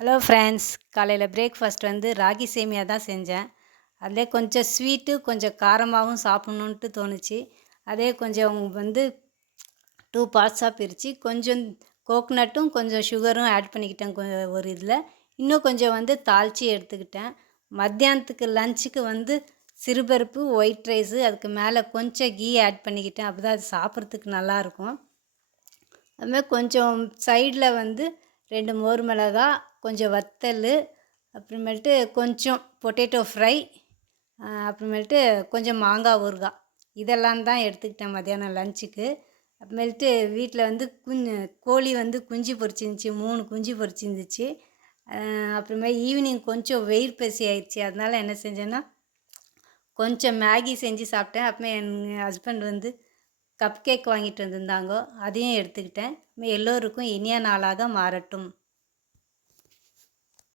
Hello friends, காலையில் breakfast வந்து ராகி சேமியா தான் செஞ்சேன். அதிலே கொஞ்சம் ஸ்வீட்டு கொஞ்சம் காரமாகவும் சாப்பிட்ணுன்ட்டு தோணுச்சு. அதே கொஞ்சம் வந்து 2 பார்ட்ஸாக பிரித்து கொஞ்சம் கோக்னட்டும் கொஞ்சம் சுகரும் ஆட் பண்ணிக்கிட்டேன் ஒரு இதில். இன்னும் கொஞ்சம் வந்து தாளித்து எடுத்துக்கிட்டேன். மத்தியானத்துக்கு லஞ்சுக்கு வந்து சிறுபருப்பு ஒயிட் ரைஸு, அதுக்கு மேலே கொஞ்சம் கீ ஆட் பண்ணிக்கிட்டேன். அப்போ தான் அது சாப்பிட்றதுக்கு நல்லாயிருக்கும். அதுமாதிரி கொஞ்சம் சைடில் வந்து 2 மோர் மிளகா, கொஞ்சம் வத்தல், அப்புறமேல்ட்டு கொஞ்சம் பொட்டேட்டோ ஃப்ரை, அப்புறமேல்ட்டு கொஞ்சம் மாங்காய் ஊறுகாய். இதெல்லாம் தான் எடுத்துக்கிட்டேன் மத்தியானம் லஞ்சுக்கு. அப்புறமேல்ட்டு வீட்டில் வந்து கோழி வந்து குஞ்சு பொரிச்சிருந்துச்சி, 3 குஞ்சு பொரிச்சிருந்துச்சு. அப்புறமே ஈவினிங் கொஞ்சம் வயிறு பசி ஆயிடுச்சு. அதனால் என்ன செஞ்சேன்னா கொஞ்சம் மேகி செஞ்சு சாப்பிட்டேன். அப்புறமே என் ஹஸ்பண்ட் வந்து கப் கேக் வாங்கிட்டு வந்திருந்தாங்க, அதையும் எடுத்துக்கிட்டேன். எல்லோருக்கும் இனிய நாளாக மாறட்டும்.